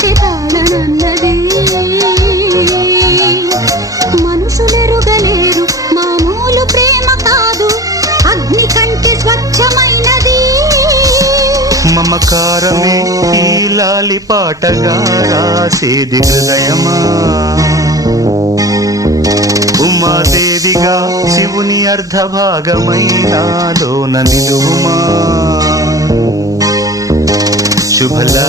కంటే తాళనన్నది. మనుషులెరుగలేరు మామూలు ప్రేమ కాదు, అగ్ని కంటే స్వచ్ఛమైనది. మమకారమే ఈ లాలి పాటగా రాసేది హృదయమా, ఉమాదేవిగా శివుని అర్ధభాగమైనాలోన నిలువుమా. శుభలా